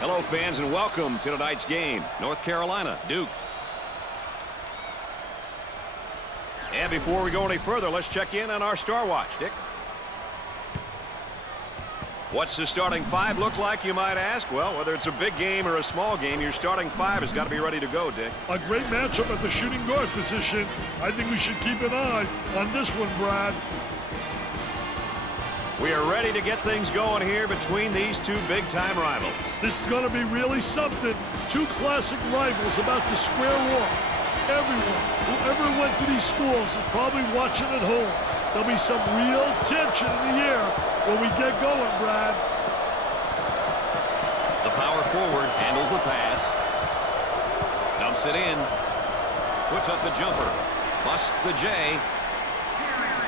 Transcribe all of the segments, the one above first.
Hello, fans, and welcome to tonight's game. North Carolina, Duke. And before we go any further, let's check in on our Star Watch, Dick. What's the starting five look like, you might ask? Well, whether it's a big game or a small game, your starting five has got to be ready to go, Dick. A great matchup at the shooting guard position. I think we should keep an eye on this one, Brad. We are ready to get things going here between these two big-time rivals. This is going to be really something. Two classic rivals about to square off. Everyone who ever went to these schools is probably watching at home. There'll be some real tension in the air when we get going, Brad. The power forward handles the pass. Dumps it in. Puts up the jumper. Busts the J.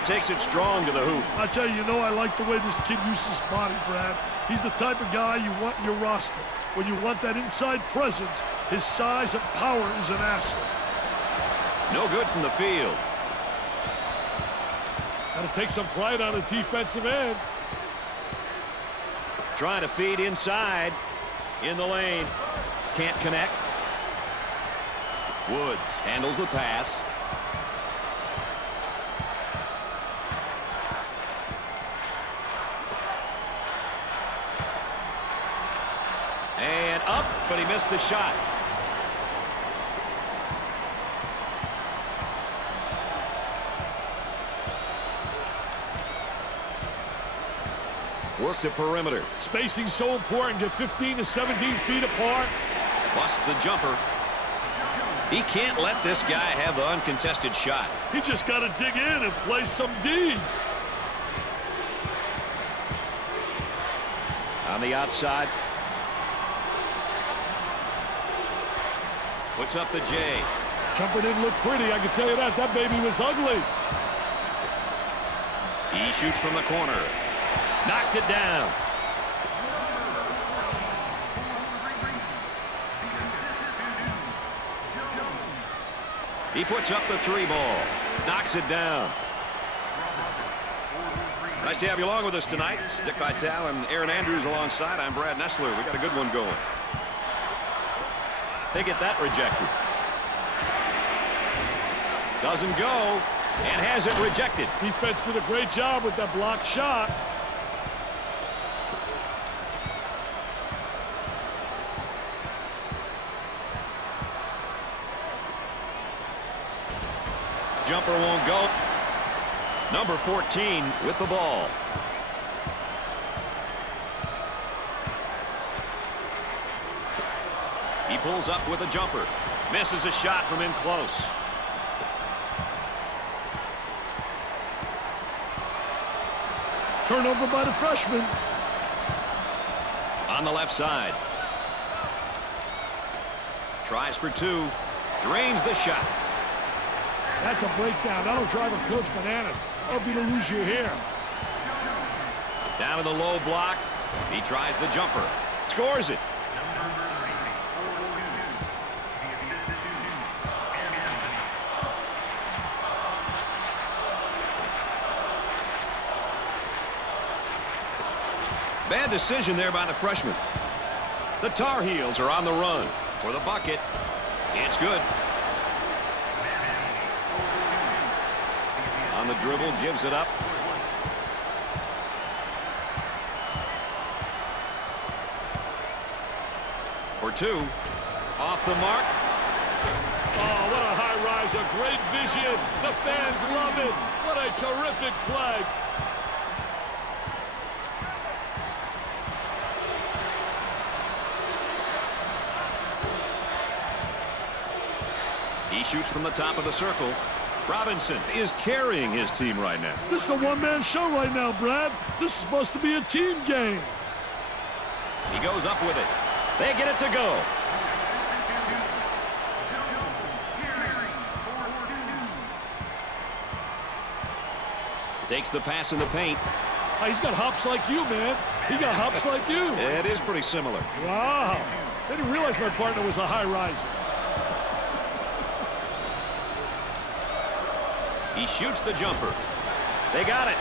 Takes it strong to the hoop. I tell you, I like the way this kid uses his body, Brad. He's the type of guy you want in your roster. When you want that inside presence, his size and power is an asset. No good from the field. Got to take some pride on the defensive end. Trying to feed inside. In the lane. Can't connect. Woods handles the pass. And up, but he missed the shot. Work the perimeter. Spacing so important. Get 15 to 17 feet apart. Busts the jumper. He can't let this guy have the uncontested shot. He just got to dig in and play some D. On the outside. Puts up the J. Jumper didn't look pretty, I can tell you that. That baby was ugly. He shoots from the corner. Knocked it down. He puts up the three ball. Knocks it down. Nice to have you along with us tonight. Dick Vitale and Aaron Andrews alongside. I'm Brad Nessler. We got a good one going. They get that rejected. Doesn't go and has it rejected. Defense did a great job with that blocked shot. Jumper won't go. Number 14 with the ball. He pulls up with a jumper. Misses a shot from in close. Turnover by the freshman. On the left side. Tries for two. Drains the shot. That's a breakdown. That'll drive a coach bananas. Help you to lose your hair. Down to the low block. He tries the jumper. Scores it. Bad decision there by the freshman. The Tar Heels are on the run for the bucket. It's good. On the dribble, gives it up. For two. Off the mark. Oh, what a high riser. Great vision. The fans love it. What a terrific play. He shoots from the top of the circle. Robinson is carrying his team right now. This is a one-man show right now, Brad. This is supposed to be a team game. He goes up with it. They get it to go. Takes the pass in the paint. Oh, he's got hops like you, man. He got hops like you. It is pretty similar. Wow. I didn't realize my partner was a high riser. He shoots the jumper. They got it.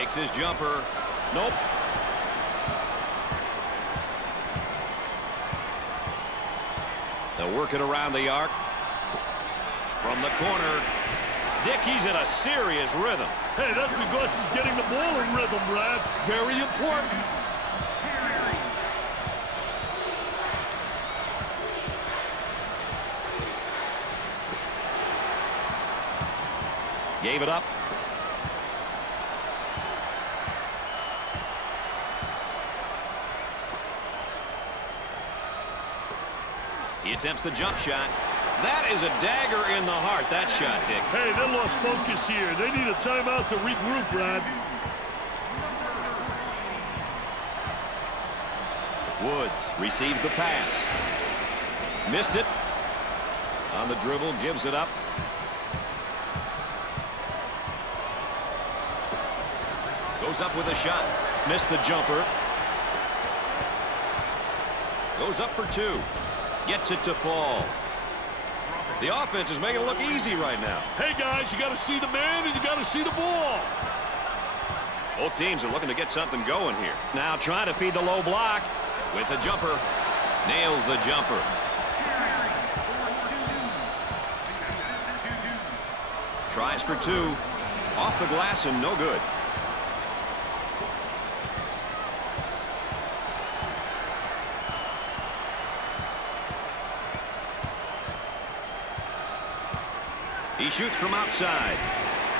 Takes his jumper. Nope. They'll work it around the arc. From the corner. Dickey's in a serious rhythm. Hey, that's because he's getting the ball in rhythm, Brad. Very important. Gave it up. He attempts the jump shot. That is a dagger in the heart, that shot, Dick. Hey, they lost focus here. They need a timeout to regroup, Brad. Woods receives the pass. Missed it. On the dribble, gives it up. Goes up with a shot. Missed the jumper. Goes up for two. Gets it to fall. The offense is making it look easy right now. Hey, guys, you got to see the man and you got to see the ball. Both teams are looking to get something going here. Now trying to feed the low block with a jumper. Nails the jumper. Tries for two. Off the glass and no good. He shoots from outside.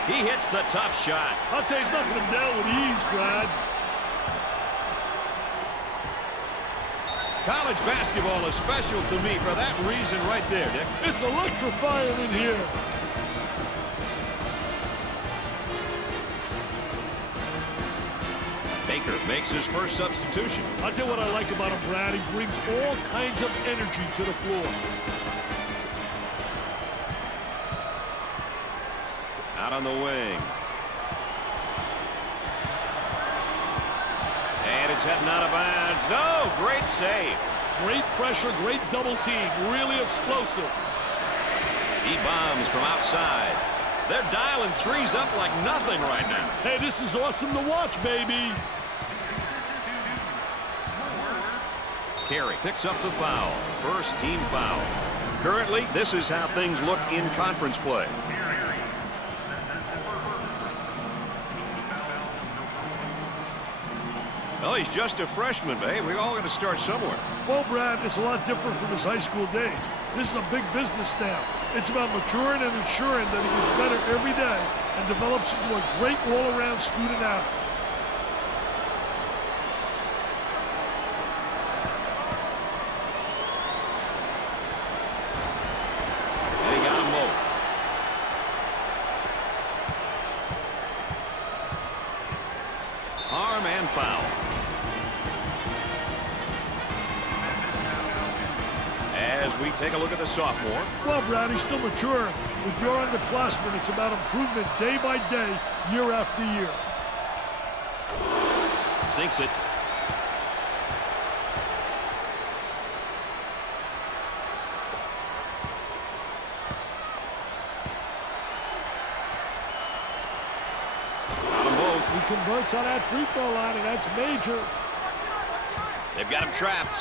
He hits the tough shot. I'll tell you, he's knocking him down with ease, Brad. College basketball is special to me for that reason right there, Dick. It's electrifying in here. Baker makes his first substitution. I'll tell you what I like about him, Brad. He brings all kinds of energy to the floor. Out on the wing. And it's heading out of bounds. No, great save. Great pressure, great double team. Really explosive. He bombs from outside. They're dialing threes up like nothing right now. Hey, this is awesome to watch, baby. Carey picks up the foul. First team foul. Currently, this is how things look in conference play. Well, he's just a freshman, but hey, we all got to start somewhere. Well, Brad, it's a lot different from his high school days. This is a big business now. It's about maturing and ensuring that he gets better every day and develops into a great all-around student athlete. And he got them both. Harm and foul. As we take a look at the sophomore. Well, Brad, he's still maturing. With your underclassmen, it's about improvement day by day, year after year. Sinks it. Got them both. He converts on that free throw line, and that's major. They've got him trapped.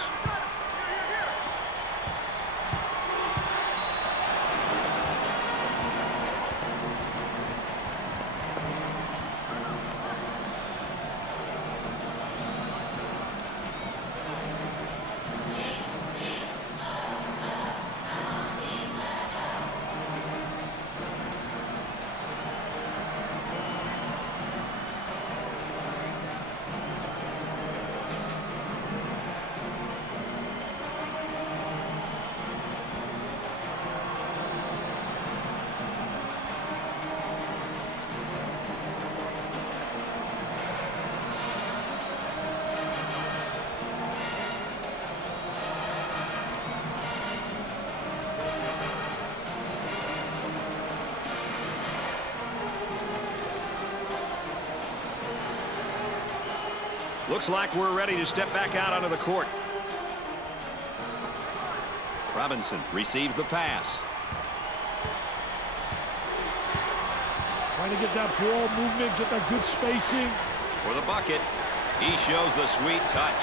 Looks like we're ready to step back out onto the court. Robinson receives the pass. Trying to get that ball movement, get that good spacing. For the bucket, he shows the sweet touch.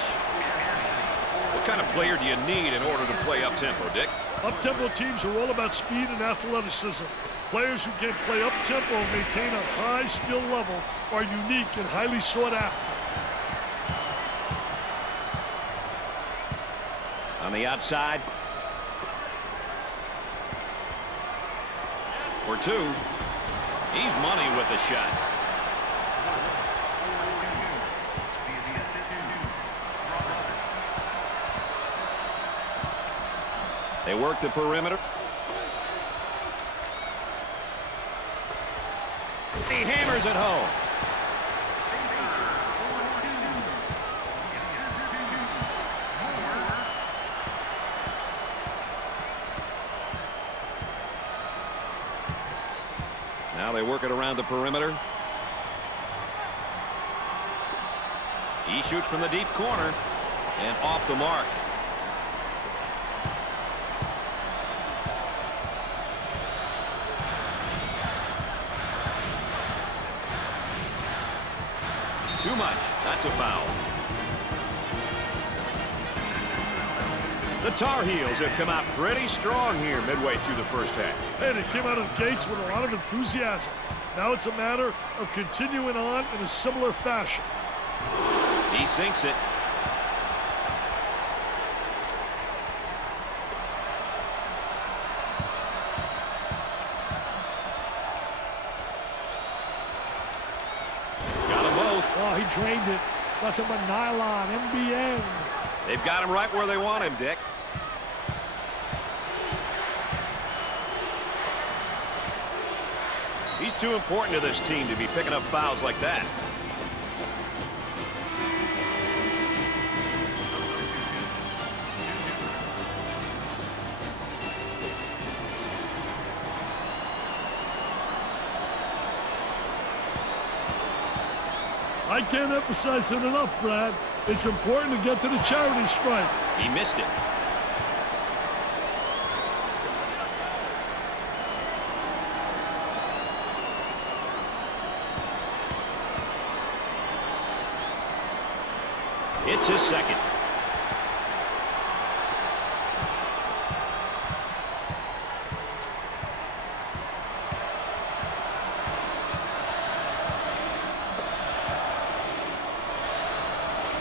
What kind of player do you need in order to play up-tempo, Dick? Up-tempo teams are all about speed and athleticism. Players who can play up-tempo and maintain a high skill level are unique and highly sought after. On the outside. For two. He's money with the shot. They work the perimeter. He hammers it home. Now they work it around the perimeter. He shoots from the deep corner and off the mark. Too much. That's a foul. The Tar Heels have come out pretty strong here midway through the first half. Hey, they came out of the gates with a lot of enthusiasm. Now it's a matter of continuing on in a similar fashion. He sinks it. Oh, he drained it. Nothing but nylon, MBN. They've got him right where they want him, Dick. He's too important to this team to be picking up fouls like that. I can't emphasize it enough, Brad. It's important to get to the charity stripe. He missed it. It's his second.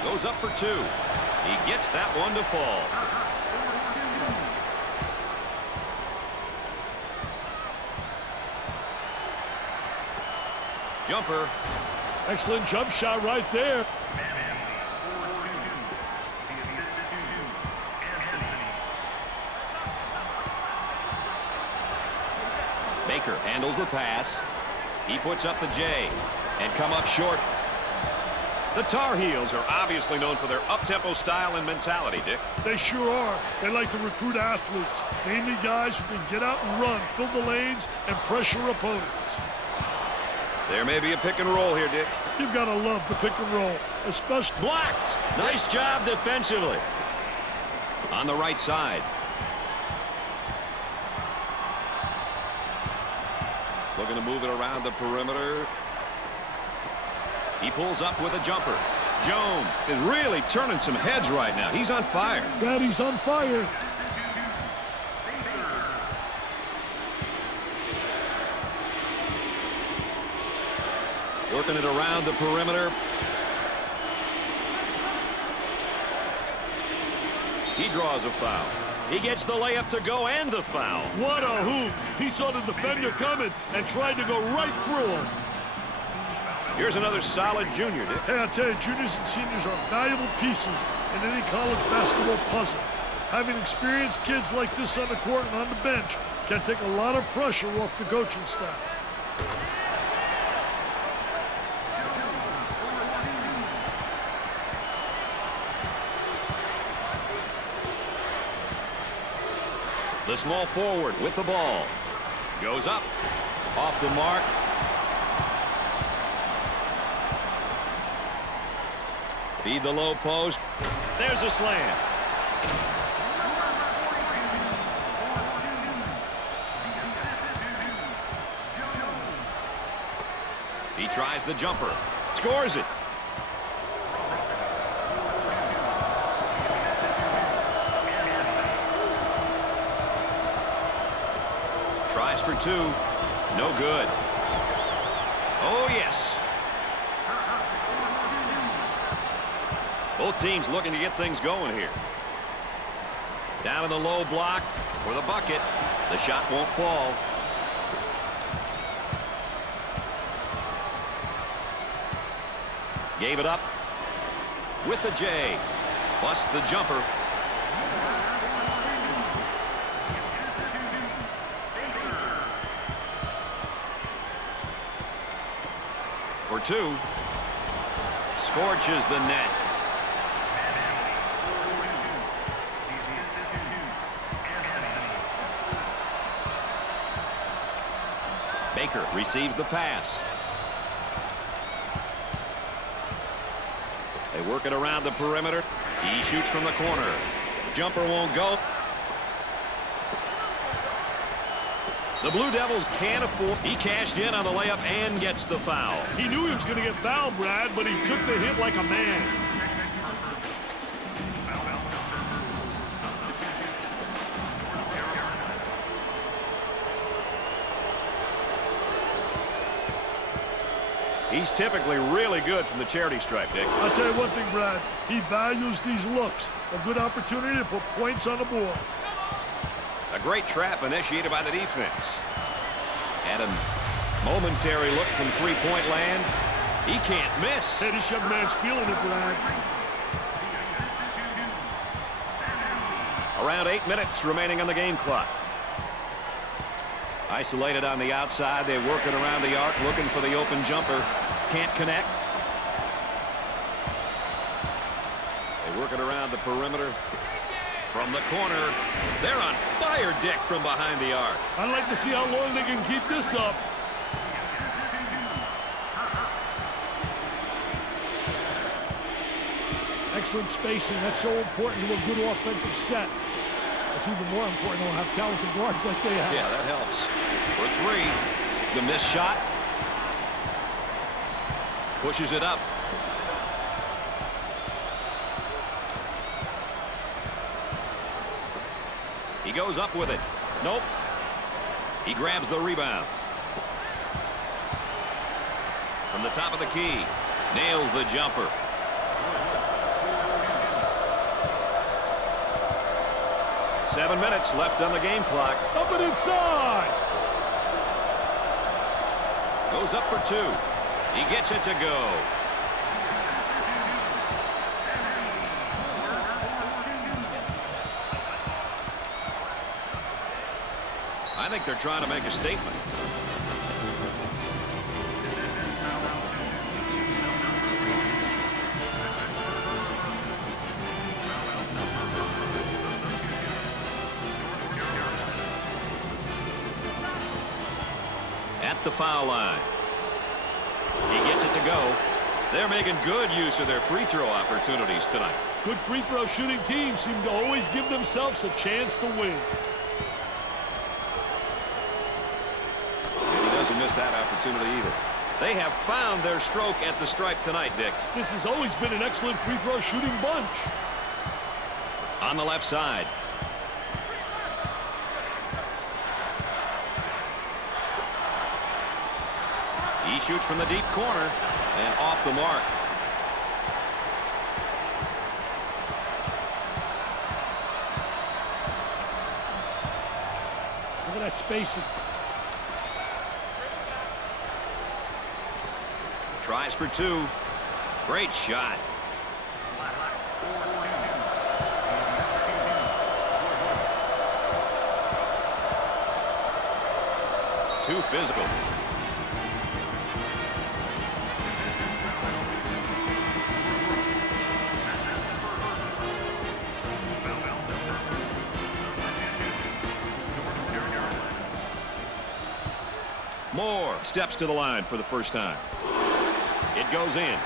Goes up for two. He gets that one to fall. Jumper. Excellent jump shot right there. Baker handles the pass. He puts up the J and come up short. The Tar Heels are obviously known for their up-tempo style and mentality, Dick. They sure are. They like to recruit athletes, namely guys who can get out and run, fill the lanes, and pressure opponents. There may be a pick and roll here, Dick. You've got to love the pick and roll, especially... Blocked! Nice job defensively. On the right side. Looking to move it around the perimeter. He pulls up with a jumper. Jones is really turning some heads right now. He's on fire. Brad, he's on fire. Working it around the perimeter. He draws a foul. He gets the layup to go and the foul. What a hoop. He saw the defender coming and tried to go right through him. Here's another solid junior, Dick. Hey, I tell you, juniors and seniors are valuable pieces in any college basketball puzzle. Having experienced kids like this on the court and on the bench can take a lot of pressure off the coaching staff. The small forward with the ball. Goes up. Off the mark. Feed the low post. There's a slam. He tries the jumper. Scores it. Tries for two. No good. Oh, yes. Both teams looking to get things going here. Down in the low block for the bucket. The shot won't fall. Gave it up with the J. Busts the jumper. For two. Scorches the net. Baker receives the pass. They work it around the perimeter. He shoots from the corner. Jumper won't go. The Blue Devils can't afford. He cashed in on the layup and gets the foul. He knew he was going to get fouled, Brad, but he took the hit like a man. He's typically really good from the charity stripe, Dick. I'll tell you one thing, Brad. He values these looks. A good opportunity to put points on the board. A great trap initiated by the defense. And a momentary look from three-point land. He can't miss. Hey, this young man's feeling it, Brad. Around 8 minutes remaining on the game clock. Isolated on the outside. They work it around the arc, looking for the open jumper. Can't connect. They work it around the perimeter. From the corner. They're on fire, Dick, from behind the arc. I'd like to see how long they can keep this up. Excellent spacing. That's so important to a good offensive set. It's even more important to have talented guards like they have. Yeah, that helps. For three. The missed shot. Pushes it up. He goes up with it. Nope. He grabs the rebound. From the top of the key. Nails the jumper. Seven minutes left on the game clock. Up and inside. Goes up for two. He gets it to go. I think they're trying to make a statement. At the foul line. He gets it to go. They're making good use of their free throw opportunities tonight. Good free throw shooting teams seem to always give themselves a chance to win. And he doesn't miss that opportunity either. They have found their stroke at the stripe tonight, Dick. This has always been an excellent free throw shooting bunch. On the left side. He shoots from the deep corner and off the mark. Look at that spacing. Tries for two. Great shot. Too physical. Moore steps to the line for the first time. It goes in.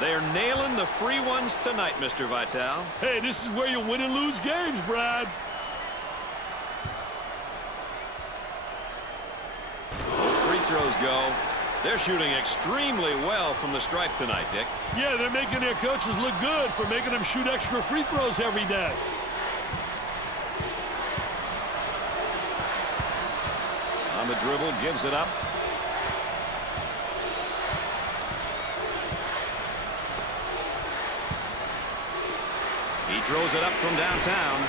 They're nailing the free ones tonight, Mr. Vital. Hey, this is where you win and lose games, Brad. Both free throws go. They're shooting extremely well from the stripe tonight, Dick. Yeah, they're making their coaches look good for making them shoot extra free throws every day. On the dribble, gives it up. He throws it up from downtown.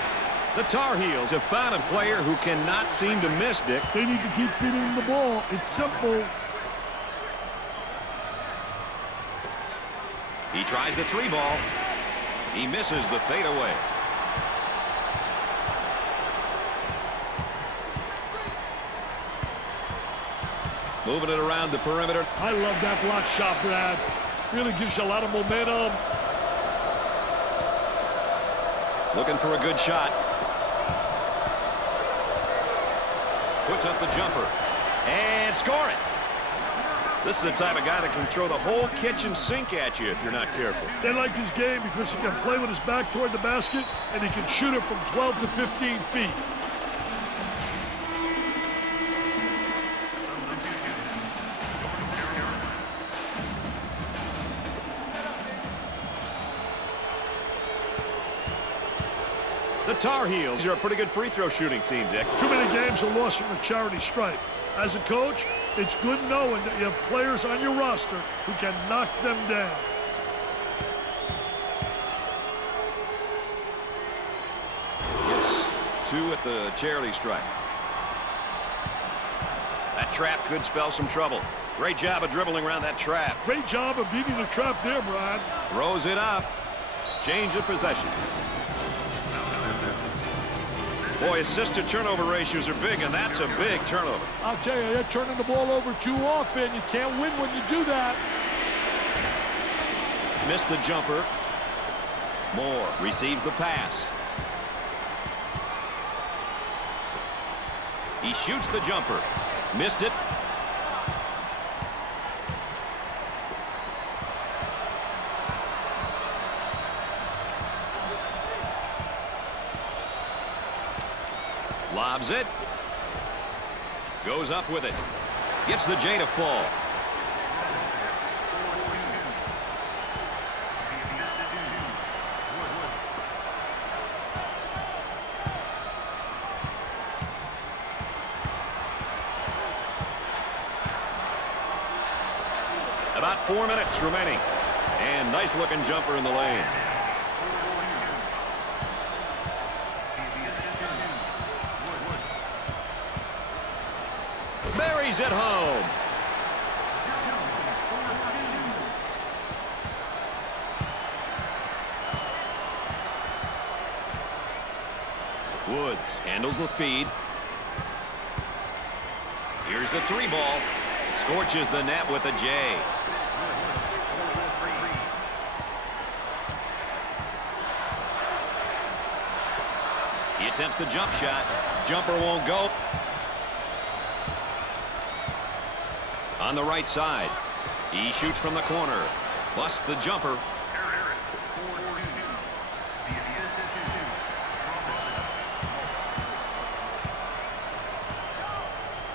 The Tar Heels have found a player who cannot seem to miss, Dick. They need to keep feeding him the ball. It's simple. He tries the three ball. He misses the fadeaway. Moving it around the perimeter. I love that block shot, Brad. Really gives you a lot of momentum. Looking for a good shot. Puts up the jumper. And score it. This is the type of guy that can throw the whole kitchen sink at you if you're not careful. They like his game because he can play with his back toward the basket and he can shoot it from 12 to 15 feet. The Tar Heels are a pretty good free throw shooting team, Dick. Too many games are lost from the charity stripe. As a coach, it's good knowing that you have players on your roster who can knock them down. Gets two at the charity stripe. That trap could spell some trouble. Great job of dribbling around that trap. Great job of beating the trap there, Brad. Throws it up. Change of possession. Boy, assist-to-turnover ratios are big, and that's a big turnover. I'll tell you, they're turning the ball over too often. You can't win when you do that. Missed the jumper. Moore receives the pass. He shoots the jumper. Missed it. Lobs it. Goes up with it. Gets the J to fall. About 4 minutes remaining. And nice looking jumper in the lane. Buries it home. Woods handles the feed. Here's the three ball. Scorches the net with a J. He attempts the jump shot. Jumper won't go. On the right side, he shoots from the corner. Busts the jumper.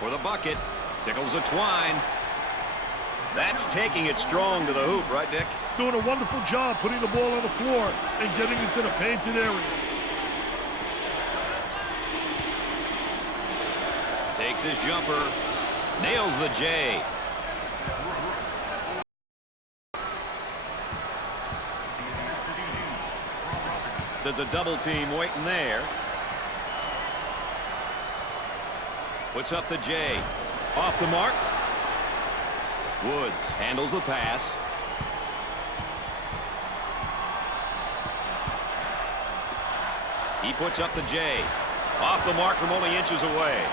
For the bucket, tickles a twine. That's taking it strong to the hoop, right, Dick? Doing a wonderful job putting the ball on the floor and getting into the painted area. Takes his jumper. Nails the J. There's a double team waiting there. Puts up the J. Off the mark. Woods handles the pass. He puts up the J. Off the mark from only inches away.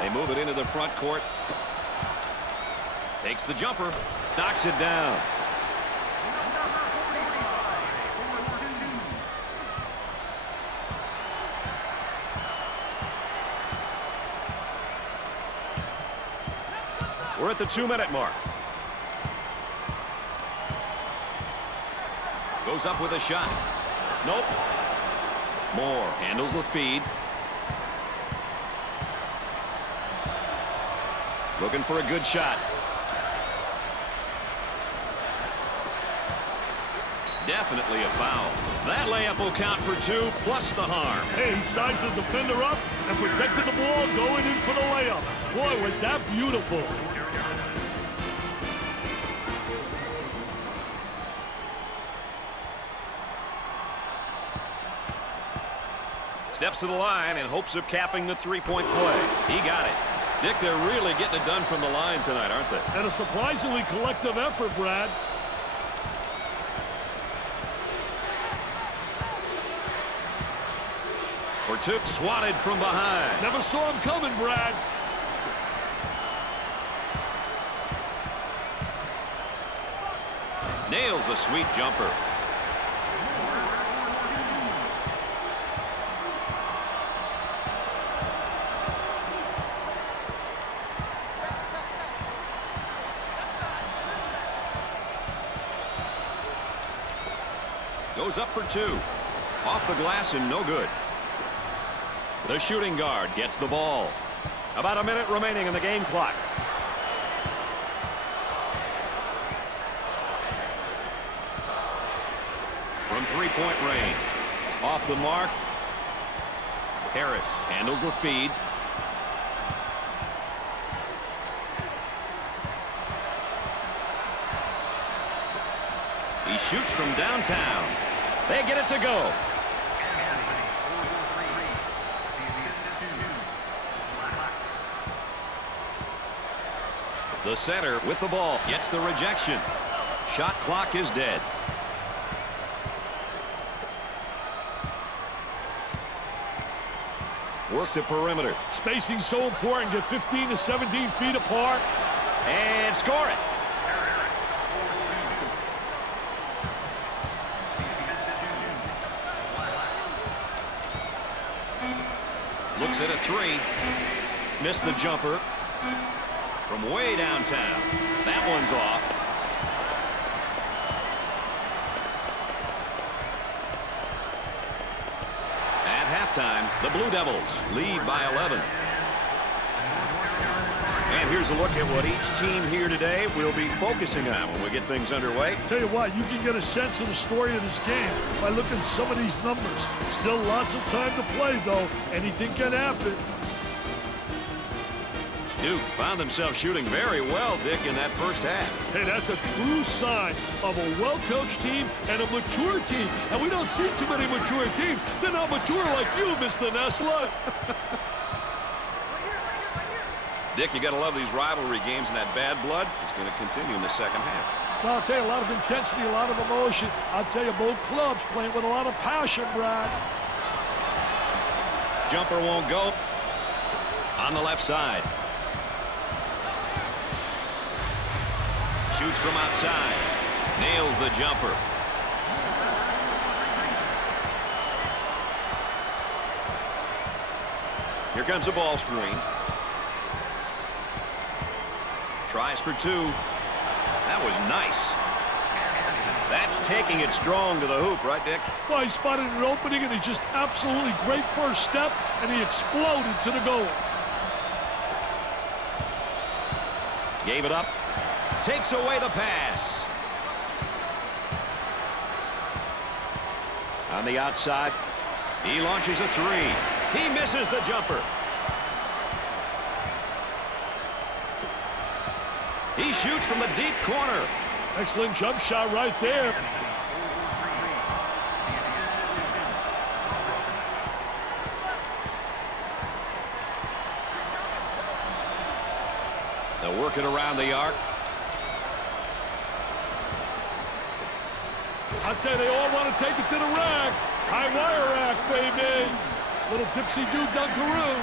They move it into the front court. Takes the jumper. Knocks it down. We're at the 2-minute mark. Goes up with a shot. Nope. Moore handles the feed. Looking for a good shot. Definitely a foul. That layup will count for 2 plus the harm. Hey, he sized the defender up and protected the ball going in for the layup. Boy, was that beautiful. Steps to the line in hopes of capping the three-point play. He got it. Dick, they're really getting it done from the line tonight, aren't they? And a surprisingly collective effort, Brad. For 2, swatted from behind. Never saw him coming, Brad. Nails a sweet jumper. Goes up for 2. Off the glass and no good. The shooting guard gets the ball. About a minute remaining in the game clock. From three-point range. Off the mark. Harris handles the feed. He shoots from downtown. They get it to go. The center with the ball gets the rejection. Shot clock is dead. Work the perimeter. Spacing so important. Get 15 to 17 feet apart. And score it. Looks at a 3. Missed the jumper. From way downtown. That one's off. At halftime, the Blue Devils lead by 11. And here's a look at what each team here today will be focusing on when we get things underway. Tell you what, you can get a sense of the story of this game by looking at some of these numbers. Still lots of time to play, though. Anything can happen. Duke found themselves shooting very well, Dick, in that first half. Hey, that's a true sign of a well-coached team and a mature team. And we don't see too many mature teams. They're not mature like you, Mr. Nessler. Dick, you got to love these rivalry games, and that bad blood is going to continue in the second half. Well, I'll tell you, a lot of intensity, a lot of emotion. I'll tell you, both clubs playing with a lot of passion, Brad. Jumper won't go. On the left side. Shoots from outside. Nails the jumper. Here comes a ball screen. Tries for 2. That was nice. That's taking it strong to the hoop, right, Dick? Well, he spotted an opening, and he just absolutely great first step, and he exploded to the goal. Gave it up. Takes away the pass. On the outside, he launches a 3. He misses the jumper. He shoots from the deep corner. Excellent jump shot right there. They'll work it around the arc. I'll tell you, they all want to take it to the rack. High wire rack, baby. Little dipsy-do dunkaroo.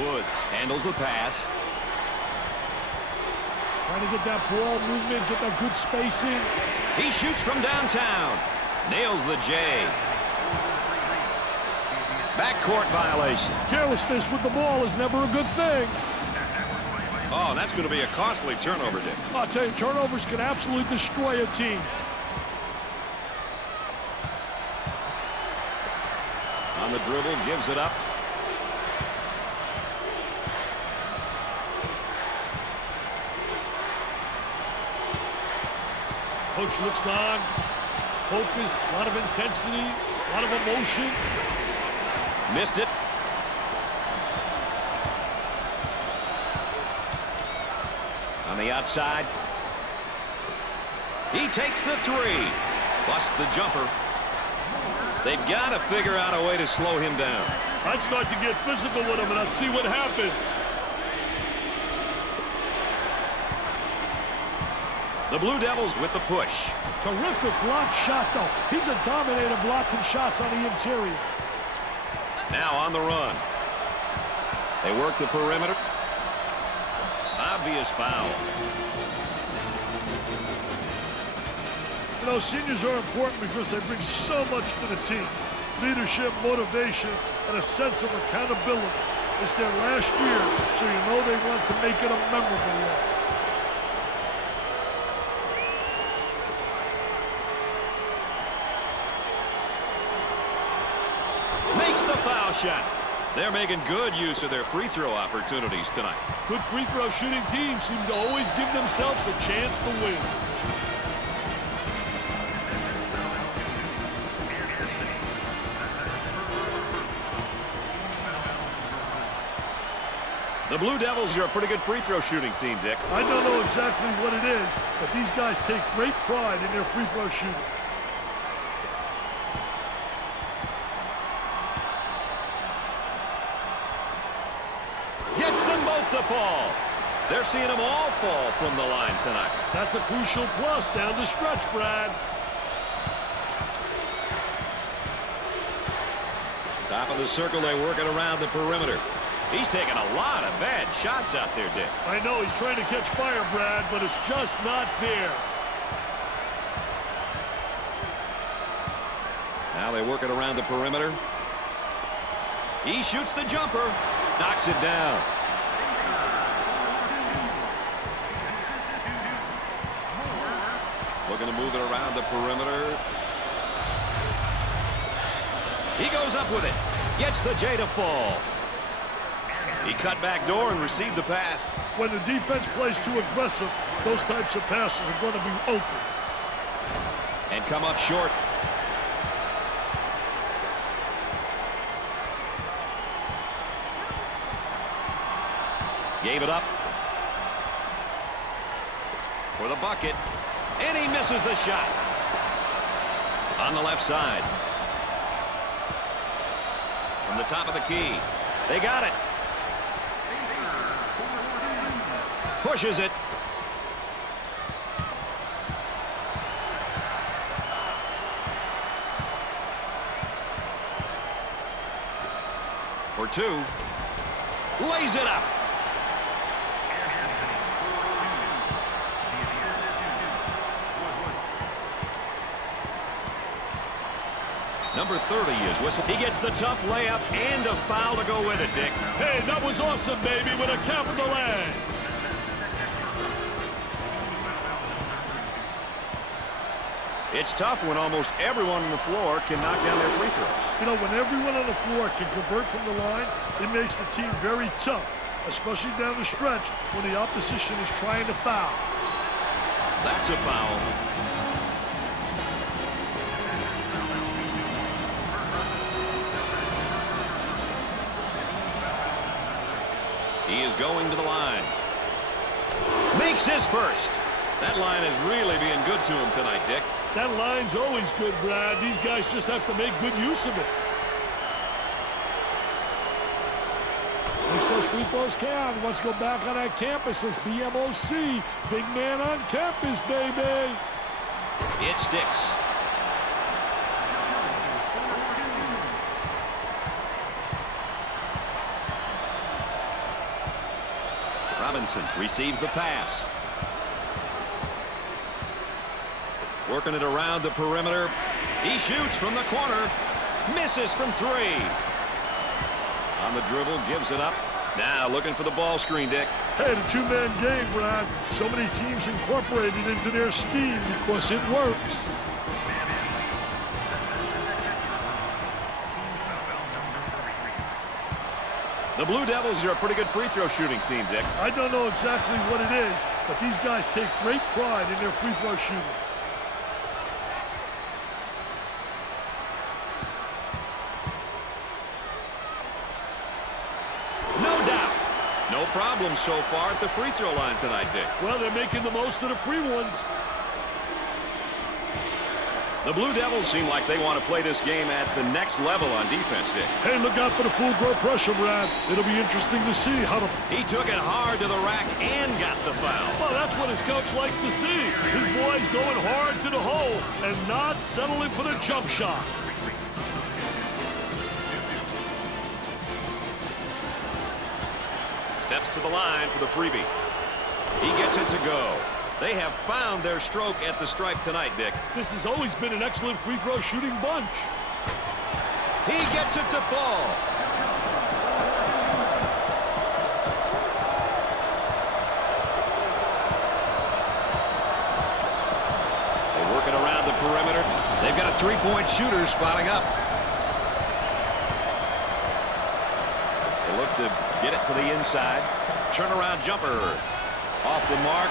Woods handles the pass. Trying to get that ball movement, get that good spacing. He shoots from downtown. Nails the J. Backcourt violation. Carelessness with the ball is never a good thing. Oh, and that's going to be a costly turnover, Dick. I'll tell you, turnovers can absolutely destroy a team. On the dribble, gives it up. Coach looks on, focused, a lot of intensity, a lot of emotion. Missed it. On the outside. He takes the three. Busts the jumper. They've got to figure out a way to slow him down. I'd start to get physical with him, and I'd see what happens. The Blue Devils with the push. Terrific block shot, though. He's a dominator blocking shots on the interior. Now on the run. They work the perimeter. Obvious foul. You know, seniors are important because they bring so much to the team. Leadership, motivation, and a sense of accountability. It's their last year, so you know they want to make it a memorable one. Makes the foul shot. They're making good use of their free throw opportunities tonight. Good free throw shooting teams seem to always give themselves a chance to win. The Blue Devils are a pretty good free throw shooting team, Dick. I don't know exactly what it is, but these guys take great pride in their free throw shooting. Gets them both to fall. They're seeing them all fall from the line tonight. That's a crucial plus down the stretch, Brad. Top of the circle, they work it around the perimeter. He's taking a lot of bad shots out there, Dick. I know he's trying to catch fire, Brad, but it's just not there. Now they work it around the perimeter. He shoots the jumper. Knocks it down. Looking to move it around the perimeter. He goes up with it. Gets the J to fall. He cut back door and received the pass. When the defense plays too aggressive, those types of passes are going to be open. And come up short. Gave it up. For the bucket. And he misses the shot. On the left side. From the top of the key. They got it. Pushes it. For two. Lays it up. Number 30 is whistled. He gets the tough layup and a foul to go with it, Dick. Hey, that was awesome, baby, with a capital A. It's tough when almost everyone on the floor can knock down their free throws. You know, when everyone on the floor can convert from the line, it makes the team very tough, especially down the stretch when the opposition is trying to foul. That's a foul. He is going to the line. Makes his first. That line is really being good to him tonight, Dick. That line's always good, Brad. These guys just have to make good use of it. Makes those free throws count. Let's go back on that campus as BMOC. Big man on campus, baby. It sticks. Robinson receives the pass. Working it around the perimeter. He shoots from the corner. Misses from three. On the dribble, gives it up. Now looking for the ball screen, Dick. Hey, the two-man game, Brad. So many teams incorporate it into their scheme because it works. The Blue Devils are a pretty good free throw shooting team, Dick. I don't know exactly what it is, but these guys take great pride in their free throw shooting. problems so far at the free throw line tonight, Dick. Well, they're making the most of the free ones. The Blue Devils seem like they want to play this game at the next level on defense, Dick. Hey, look out for the full court pressure, Brad. It'll be interesting to see how to... He took it hard to the rack and got the foul. Well, that's what his coach likes to see. His boys going hard to the hole and not settling for the jump shot. Steps to the line for the freebie. He gets it to go. They have found their stroke at the stripe tonight, Dick. This has always been an excellent free throw shooting bunch. He gets it to fall. They work it around the perimeter. They've got a three-point shooter spotting up. They look to get it to the inside. Turnaround jumper. Off the mark.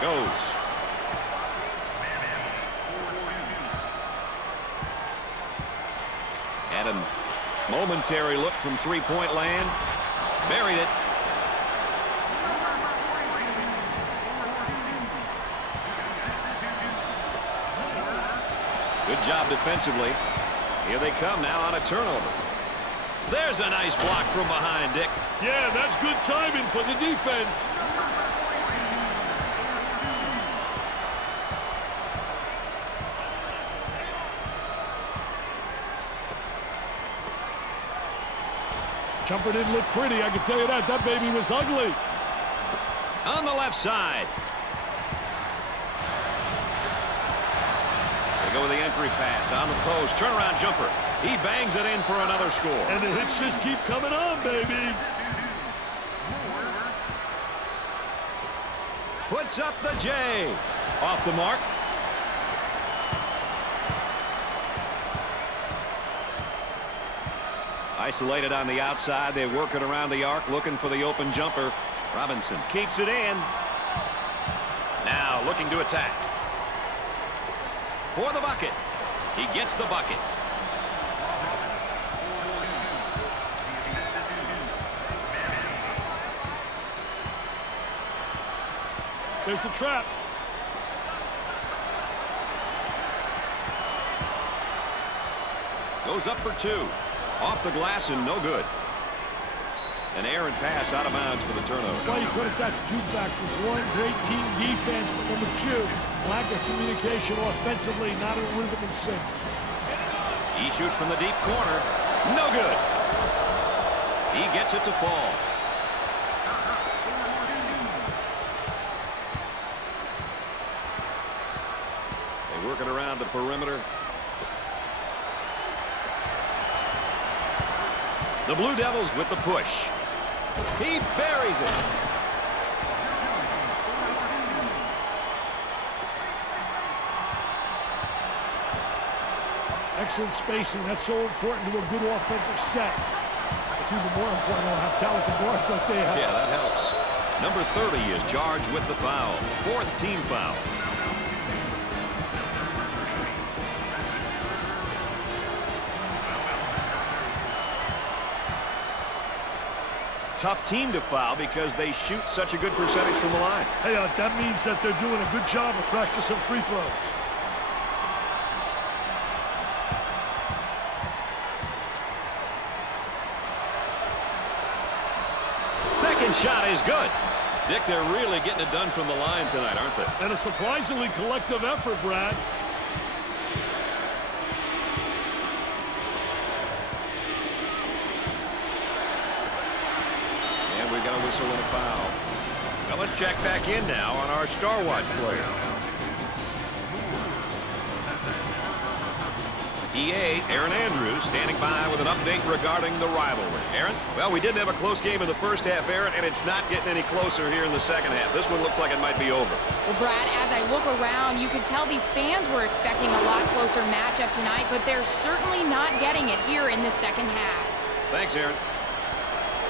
Goes. Had a momentary look from three-point land. Buried it. Good job defensively. Here they come now on a turnover. There's a nice block from behind, Dick. Yeah, that's good timing for the defense. Jumper didn't look pretty, I can tell you that. That baby was ugly. On the left side. They go with the entry pass on the post. Turnaround jumper. He bangs it in for another score. And the hits just keep coming on, baby. Puts up the J. Off the mark. Isolated on the outside. They work it around the arc, looking for the open jumper. Robinson keeps it in. Now looking to attack. For the bucket. He gets the bucket. There's the trap. Goes up for two. Off the glass and no good. An errant pass out of bounds for the turnover. Well, you credit that to two factors. One, great team defense, but number two, lack of communication offensively, not in rhythm and sync. He shoots from the deep corner. No good. He gets it to fall. They work it around the perimeter. The Blue Devils with the push. He buries it. Excellent spacing. That's so important to a good offensive set. It's even more important to have talented guards like they have. Yeah, that helps. Number 30 is charged with the foul. Fourth team foul. Tough team to foul because they shoot such a good percentage from the line. Hey, that means that they're doing a good job of practicing free throws. Second shot is good. Dick, they're really getting it done from the line tonight, aren't they? And a surprisingly collective effort, Brad. We got a whistle and a foul. Now let's check back in now on our Star Watch player. EA, Aaron Andrews, standing by with an update regarding the rivalry. Aaron? Well, we did have a close game in the first half, Aaron, and it's not getting any closer here in the second half. This one looks like it might be over. Well, Brad, as I look around, you could tell these fans were expecting a lot closer matchup tonight, but they're certainly not getting it here in the second half. Thanks, Aaron.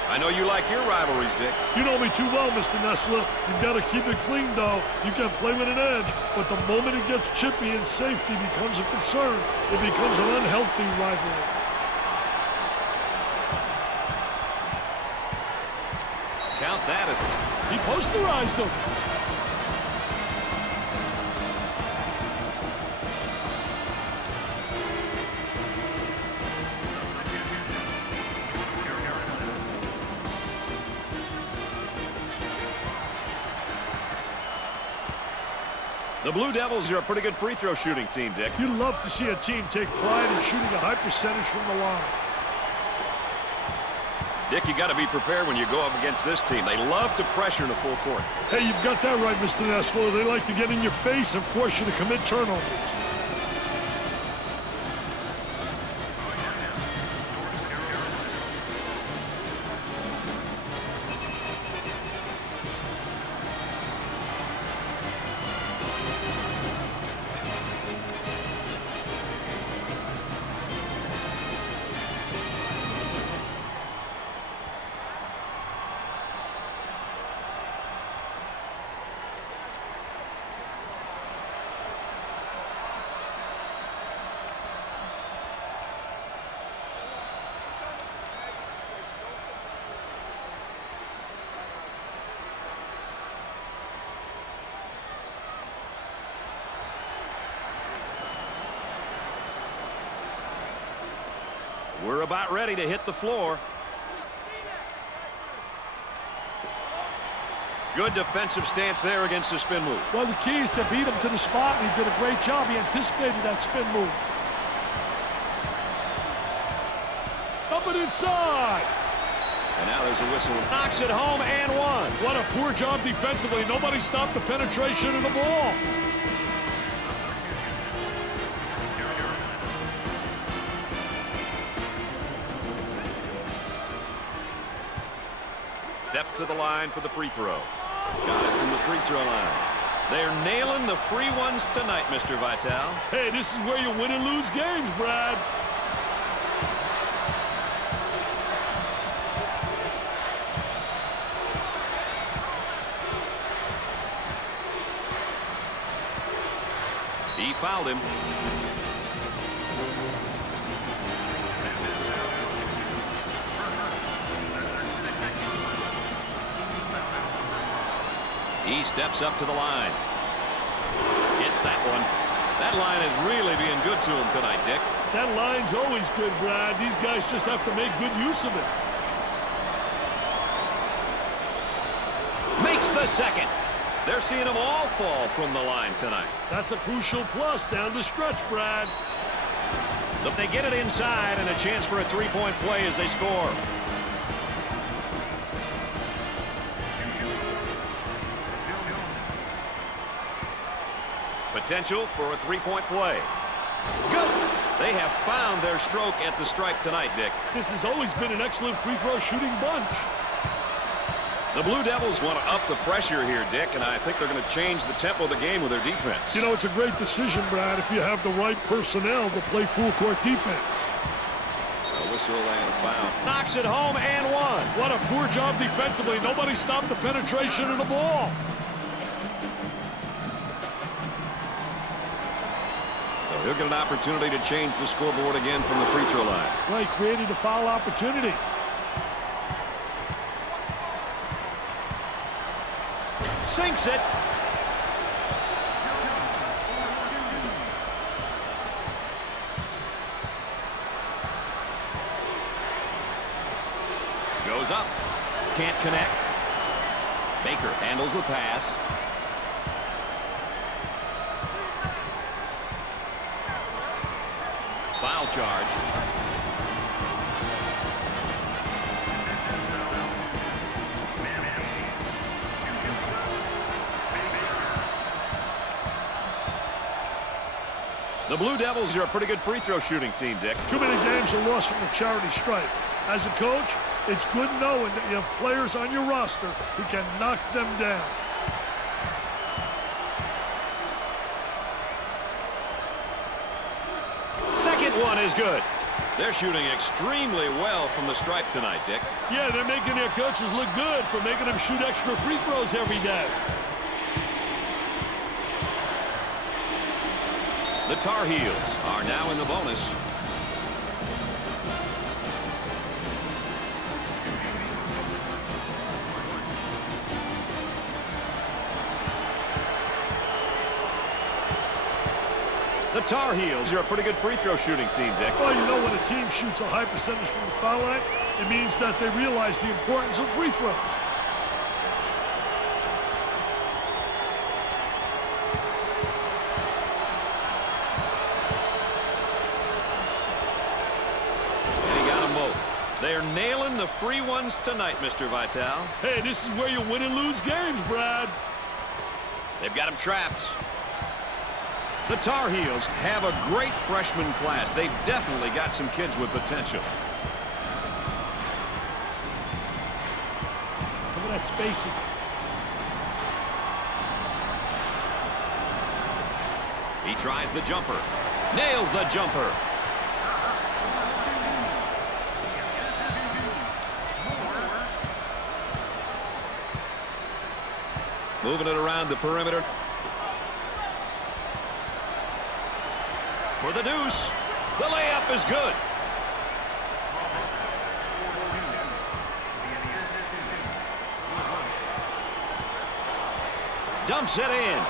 I know you like your rivalries, Dick. You know me too well, Mr. Nessler. You've got to keep it clean, though. You can play with an edge, but the moment it gets chippy and safety becomes a concern, it becomes an unhealthy rivalry. mesmerized him. The Blue Devils are a pretty good free throw shooting team, Dick. You'd love to see a team take pride in shooting a high percentage from the line. Dick, you got to be prepared when you go up against this team. They love to pressure in the full court. Hey, you've got that right, Mr. Nessler. They like to get in your face and force you to commit turnovers. We're about ready to hit the floor. Good defensive stance there against the spin move. Well, the key is to beat him to the spot, and he did a great job. He anticipated that spin move. Up and inside. And now there's a whistle. Knocks it home and one. What a poor job defensively. Nobody stopped the penetration of the ball. Step to the line for the free throw. Got it from the free throw line. They're nailing the free ones tonight, Mr. Vitale. Hey, this is where you win and lose games, Brad. He fouled him. He steps up to the line. Hits that one. That line is really being good to him tonight, Dick. That line's always good, Brad. These guys just have to make good use of it. Makes the second. They're seeing them all fall from the line tonight. That's a crucial plus down the stretch, Brad. But they get it inside and a chance for a three-point play as they score. Potential for a three-point play. Good. They have found their stroke at the stripe tonight, Dick. This has always been an excellent free throw shooting bunch. The Blue Devils want to up the pressure here, Dick, and I think they're going to change the tempo of the game with their defense. You know, it's a great decision, Brad, if you have the right personnel to play full-court defense. A whistle and a foul. Knocks it home and one. What a poor job defensively. Nobody stopped the penetration of the ball. So he'll get an opportunity to change the scoreboard again from the free throw line. Well, he created a foul opportunity. Sinks it. Goes up. Can't connect. Baker handles the pass. Foul charge. The Blue Devils are a pretty good free throw shooting team, Dick. Too many games are lost from the charity stripe. As a coach, it's good knowing that you have players on your roster who can knock them down. Second one is good. They're shooting extremely well from the stripe tonight, Dick. Yeah, they're making their coaches look good for making them shoot extra free throws every day. The Tar Heels are now in the bonus. The Tar Heels are a pretty good free throw shooting team, Dick. Well, you know, when a team shoots a high percentage from the foul line, it means that they realize the importance of free throws. And he got them both. They're nailing the free ones tonight, Mr. Vital. Hey, this is where you win and lose games, Brad. They've got him trapped. The Tar Heels have a great freshman class. They've definitely got some kids with potential. Look at that spacing. He tries the jumper. Nails the jumper. Moving it around the perimeter. For the deuce. The layup is good. Dumps it in.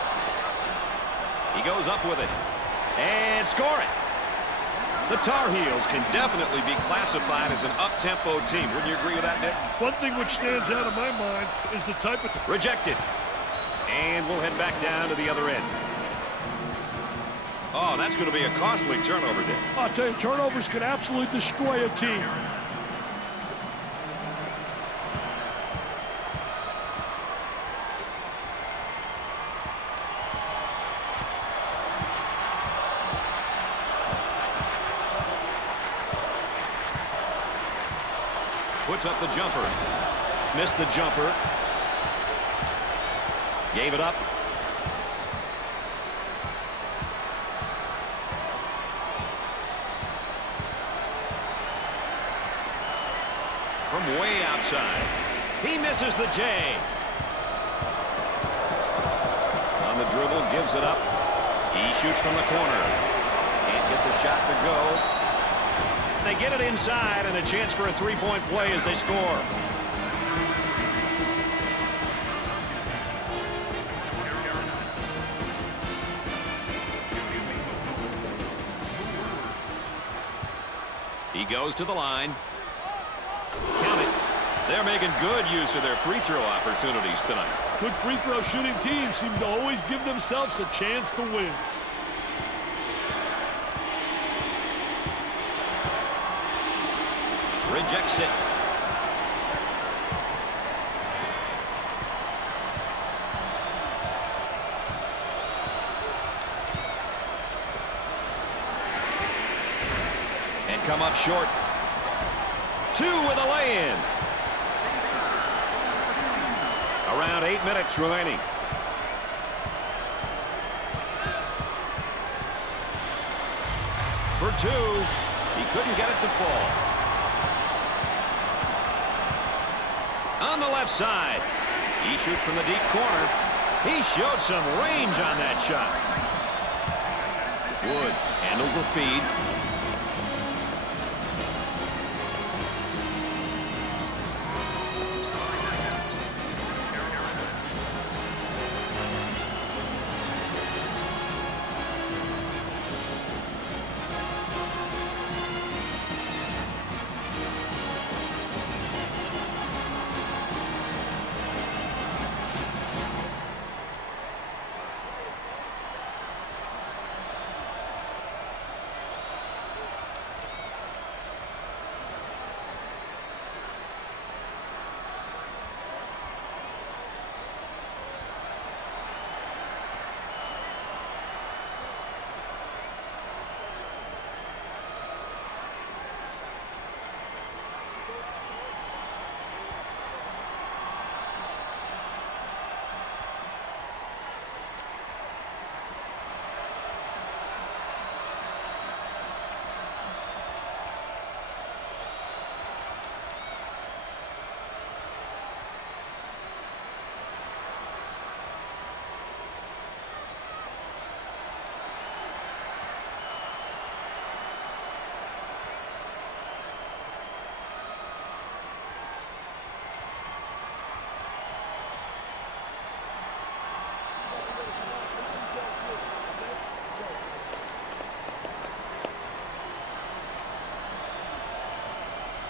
He goes up with it. And score it. The Tar Heels can definitely be classified as an up-tempo team. Wouldn't you agree with that, Dick? One thing which stands out in my mind is the type of... Rejected. And we'll head back down to the other end. Oh, that's going to be a costly turnover, Dick. I'll tell you, turnovers can absolutely destroy a team. Puts up the jumper. Missed the jumper. Gave it up. From way outside. He misses the J. On the dribble, gives it up. He shoots from the corner. Can't get the shot to go. They get it inside and a chance for a three-point play as they score. He goes to the line. Count it. They're making good use of their free throw opportunities tonight. Good free throw shooting teams seem to always give themselves a chance to win. Rejects it. And come up short. Two with a lay-in. Around 8 minutes remaining. For two. He couldn't get it to fall. On the left side. He shoots from the deep corner. He showed some range on that shot. Woods handles the feed.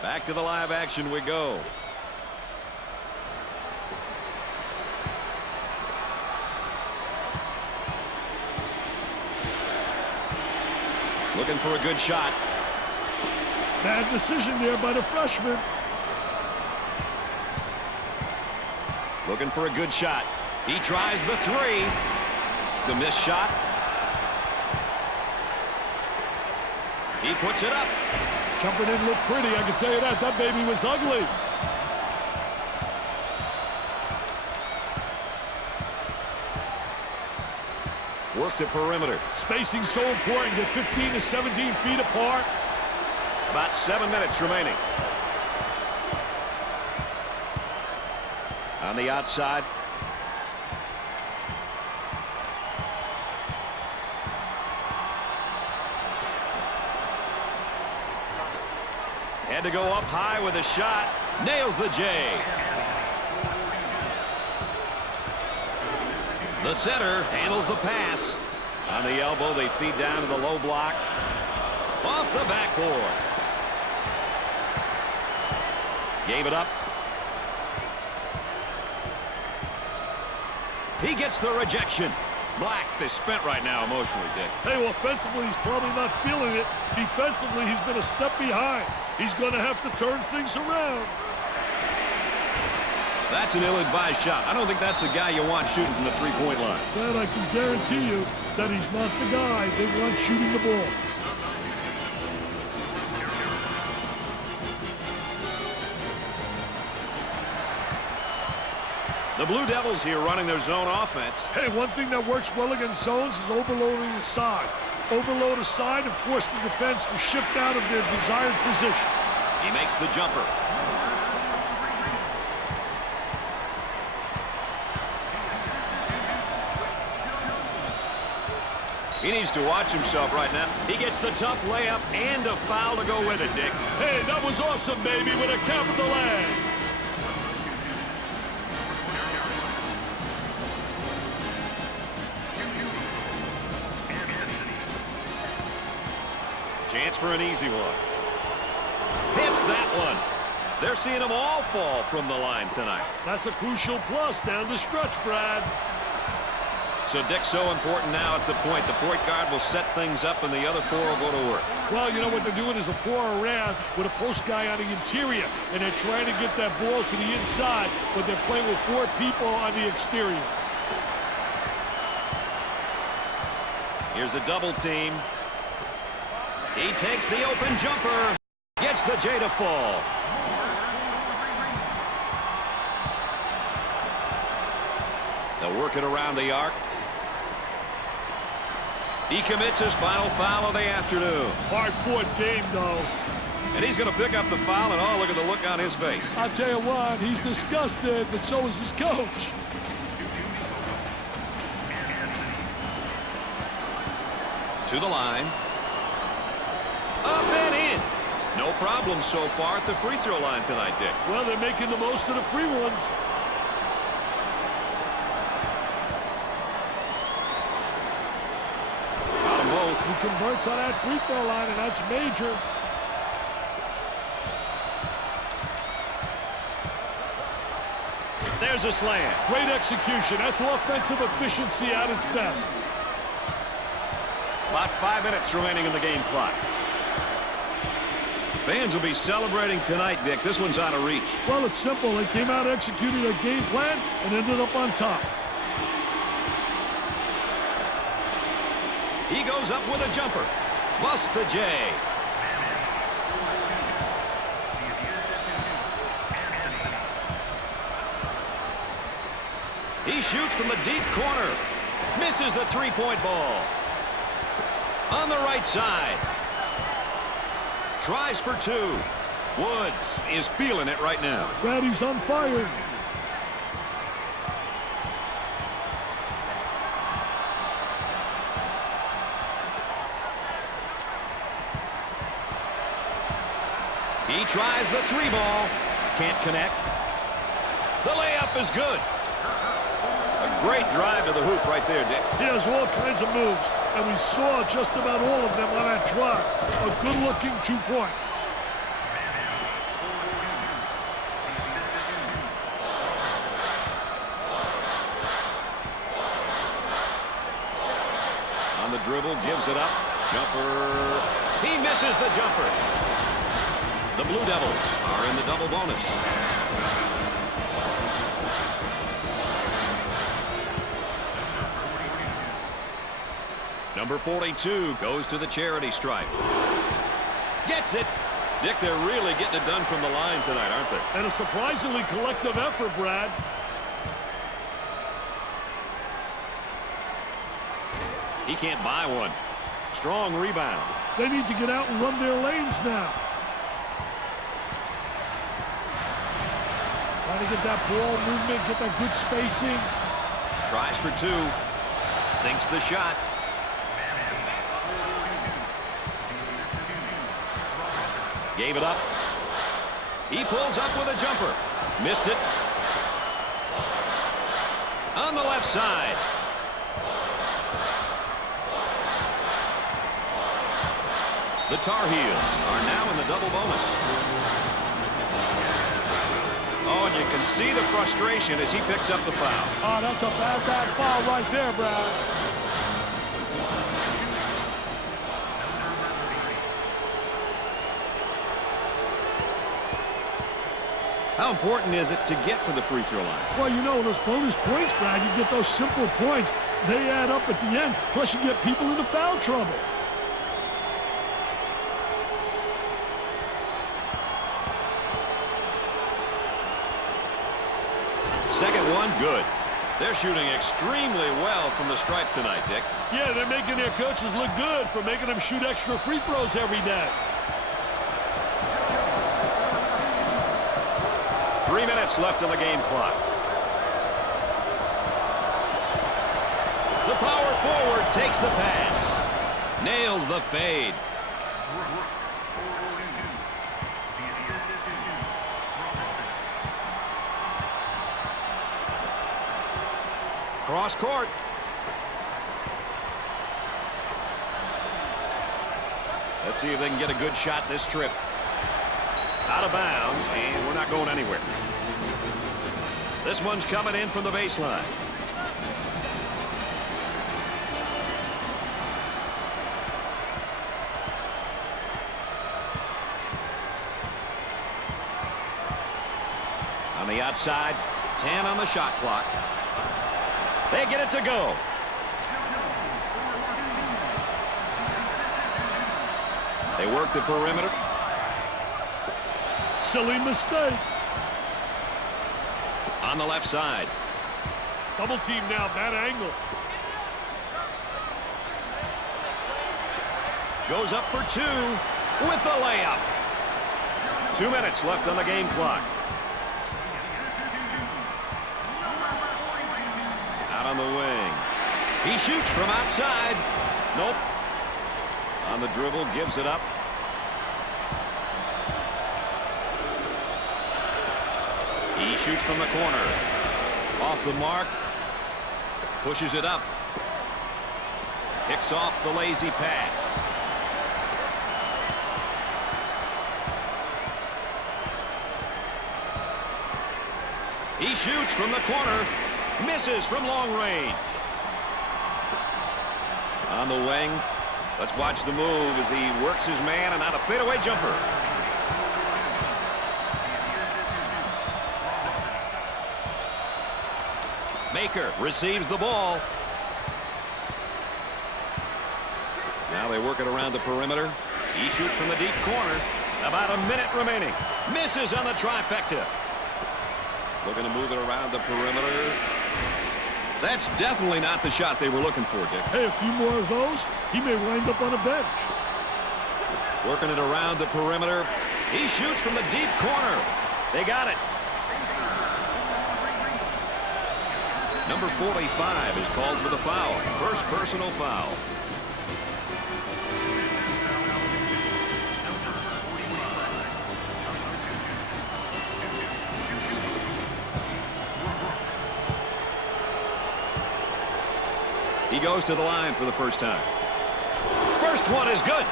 Back to the live action we go. Looking for a good shot. Bad decision there by the freshman. Looking for a good shot. He tries the three. The missed shot. He puts it up. Jumper didn't look pretty, I can tell you that. That baby was ugly. Worked at perimeter. Spacing so important. Get 15 to 17 feet apart. About 7 minutes remaining. On the outside. Had to go up high with a shot. Nails the J. The center handles the pass. On the elbow, they feed down to the low block. Off the backboard. Gave it up. He gets the rejection. Black is spent right now emotionally, Dick. Hey, well, offensively, he's probably not feeling it. Defensively, he's been a step behind. He's going to have to turn things around. That's an ill-advised shot. I don't think that's the guy you want shooting from the three-point line. That I can guarantee you that he's not the guy they want shooting the ball. The Blue Devils here running their zone offense. Hey, one thing that works well against zones is overloading the side. Overload a side and force the defense to shift out of their desired position. He makes the jumper. He needs to watch himself right now. He gets the tough layup and a foul to go with it, Dick. Hey, that was awesome, baby, with a capital A. Chance for an easy one. Hits that one. They're seeing them all fall from the line tonight. That's a crucial plus down the stretch, Brad. So Dick's so important now at the point. The point guard will set things up and the other four will go to work. Well, you know what they're doing is a four around with a post guy on the interior, and they're trying to get that ball to the inside, but they're playing with four people on the exterior. Here's a double team. He takes the open jumper. Gets the J to fall. They'll work it around the arc. He commits his final foul of the afternoon. Hard-fought game, though. And he's going to pick up the foul, and oh, look at the look on his face. I'll tell you what, he's disgusted, but so is his coach. To the line. Up and in. No problem so far at the free throw line tonight, Dick. Well, they're making the most of the free ones. Got them both. He converts on that free throw line, and that's major. There's a slam. Great execution. That's offensive efficiency at its best. About 5 minutes remaining in the game clock. Fans will be celebrating tonight, Dick. This one's out of reach. Well, it's simple. They came out executing their game plan and ended up on top. He goes up with a jumper. Busts the J. He shoots from the deep corner. Misses the three-point ball. On the right side. Tries for two. Woods is feeling it right now. Brady's on fire. He tries the three ball. Can't connect. The layup is good. A great drive to the hoop right there, Dick. He has all kinds of moves, and we saw just about all of them on that drive. A good-looking 2 points. gives it up. Jumper. He misses the jumper. The Blue Devils are in the double bonus. Number 42 goes to the charity stripe. Gets it. Dick, they're really getting it done from the line tonight, aren't they? And a surprisingly collective effort, Brad. He can't buy one. Strong rebound. They need to get out and run their lanes now. Trying to get that ball movement, get that good spacing. Tries for two. Sinks the shot. Gave it up. He pulls up with a jumper. Missed it. On the left side. The Tar Heels are now in the double bonus. Oh, and you can see the frustration as he picks up the foul. Oh, that's a bad foul right there, Brad. How important is it to get to the free throw line? Well, you know, those bonus points, Brad, you get those simple points. They add up at the end, plus you get people into foul trouble. Second one, good. They're shooting extremely well from the stripe tonight, Dick. Yeah, they're making their coaches look good for making them shoot extra free throws every day. 3 minutes left on the game clock. The power forward takes the pass. Nails the fade. Cross court. Let's see if they can get a good shot this trip. Out of bounds, and we're not going anywhere. This one's coming in from the baseline. On the outside, 10 on the shot clock. They get it to go. They work the perimeter. Silly mistake. On the left side. Double team now, bad angle. Goes up for two with the layup. 2 minutes left on the game clock. Out on the wing. He shoots from outside. Nope. On the dribble, gives it up. He shoots from the corner. Off the mark. Pushes it up. Kicks off the lazy pass. He shoots from the corner. Misses from long range. On the wing. Let's watch the move as he works his man and out a fadeaway jumper. Maker receives the ball. Now they work it around the perimeter. He shoots from the deep corner. About a minute remaining. Misses on the trifecta. Looking to move it around the perimeter. That's definitely not the shot they were looking for, Dick. Hey, a few more of those, he may wind up on a bench. Working it around the perimeter. He shoots from the deep corner. They got it. Number 45 is called for the foul. First personal foul. He goes to the line for the first time. First one is good.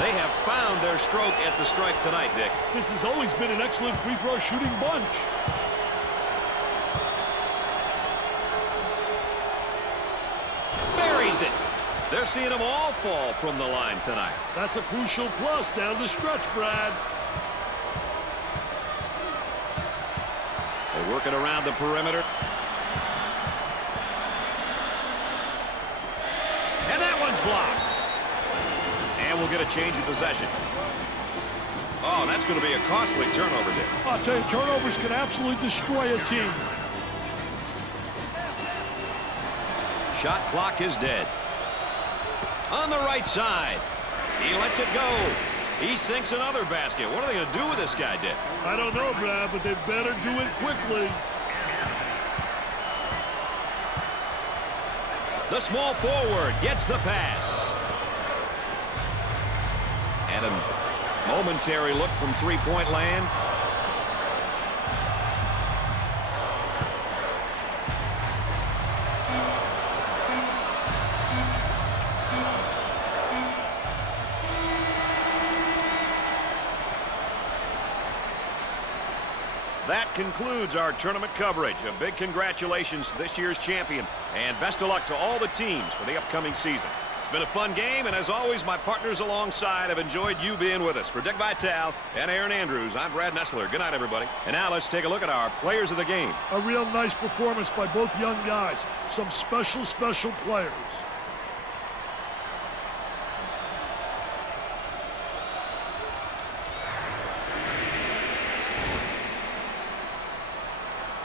They have found their stroke at the stripe tonight, Dick. This has always been an excellent free throw shooting bunch. Buries it. Their seeing them all fall from the line tonight. That's a crucial plus down the stretch, Brad. They're working around the perimeter. And that one's blocked. And we'll get a change of possession. Oh, that's going to be a costly turnover there. I'll tell you, turnovers can absolutely destroy a team. Shot clock is dead. On the right side. He lets it go. He sinks another basket. What are they going to do with this guy, Dick? I don't know, Brad, but they better do it quickly. The small forward gets the pass. And a momentary look from three-point land. That concludes our tournament coverage. A big congratulations to this year's champion, and best of luck to all the teams for the upcoming season. It's been a fun game, and as always, my partners alongside have enjoyed you being with us. For Dick Vitale and Aaron Andrews, I'm Brad Nessler. Good night, everybody. And now let's take a look at our players of the game. A real nice performance by both young guys. Some special players.